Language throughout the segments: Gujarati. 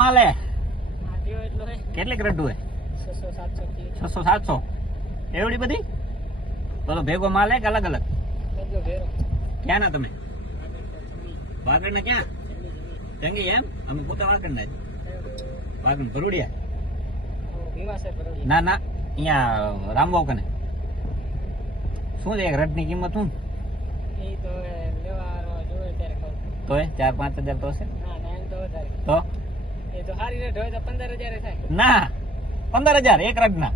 હાલે કેટલીક રડ્ડુ હે 600-700 એવડી બધી બોલો ભેગો માલ હે કે અલગ અલગ ક્યાં ના તમે વાગડ ના ક્યાં જંગી એમ અમે પોતા વાગડ ના વાગડ ભરૂડિયા ના ના અહીંયા રામબાવ કને શું છે એક રડ ની કિંમત શું તો 4-5 હજાર તો હશે તો ના 15,000 એક રડ ના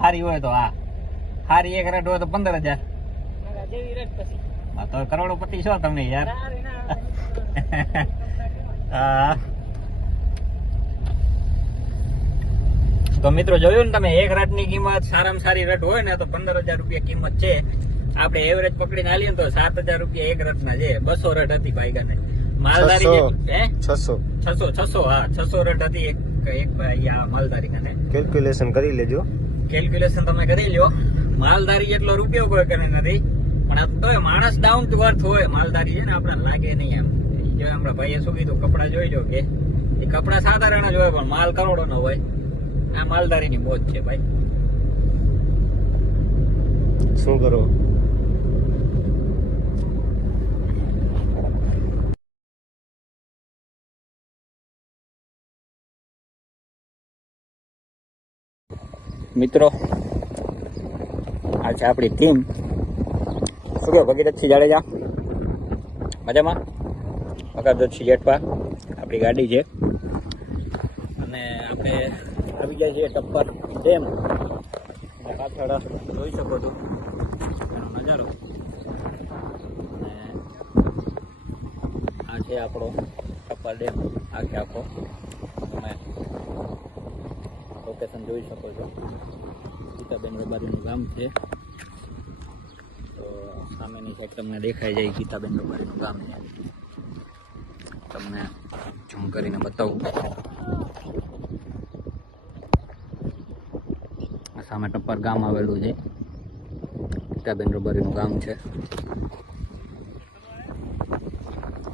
હારી હોય તો હા હારી એક રડ હોય તો 15,000 હા તો કરોડોપતિ છો તમે યાર હા તો મિત્રો જોયું ને તમે એક રડ ની કિંમત સારામાં સારી રડ હોય ને તો 15,000 રૂપિયા કિંમત છે આપણે એવરેજ પકડીને આલીએ ને તો 7,000 રૂપિયા એક રડ ના છે 200 રડ હતી ભાઈગાને માલદારી હે 600 હા 600 રડ હતી એક માલદારી કને કેલ્ક્યુલેશન કરી લેજો કેલ્ક્યુલેશન તમે કરી લ્યો માલદારી જેટલો રૂપિયો કોઈ કરી નથી પણ આ તો માણસ ડાઉન ટુ અર્થ હોય માલદારી છે ને આપણે લાગે નહીં એમ જો આપણા ભાઈએ શું કીધું કપડા જોઈ લો કે એ કપડા સાધારણ જ હોય પણ માલ કરોડો નો હોય આ માલદારી ની મોજ છે ભાઈ શું કરો મિત્રો આ છે આપણી ટીમ શું કહો ભગીરથસિંહ જાડેજા મજામાં ભગીરથસિંહ જેઠવા આપણી ગાડી છે અને આપણે આવી ગયા છીએ ટપ્પર ડેમ પાછળ જોઈ શકો છો એનો નજારો અને આ છે આપણો ટપ્પર ડેમ આખો તમે લોકેશન જોઈ શકો છો ગીતાબેન રબારીનું ગામ છે તો સામેની સાઈડ તમને દેખાઈ જાય ગીતાબેન રબારીનું ગામ છે તમને ઝૂમ કરીને બતાવું સામે ટપ્પર ગામ આવેલું છે ગીતાબેન રબારીનું ગામ છે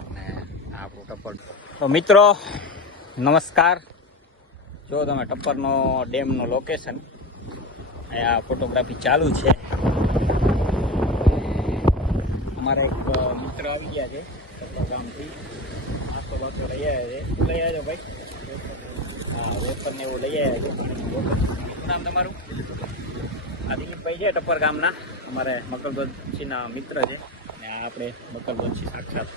અને આપણું ટપ્પર તો મિત્રો નમસ્કાર જો તમે ટપ્પરનો ડેમનો લોકેશન આ ફોટોગ્રાફી ચાલુ છે અમારા એક મિત્ર આવી ગયા છે ટપ્પર ગામથી નાસ્તો બાસ્તો લઈ આવ્યા છે લઈ આવ્યો ભાઈ હા વેફર ને એવું લઈ આવ્યા છે શું નામ તમારું આ દિલીપભાઈ છે ટપ્પર ગામના અમારે મકરધ્વજસિંહના મિત્ર છે અને આ આપણે મકરધ્વજસિંહ સાક્ષાત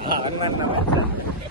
હા હનુમાનના મિત્ર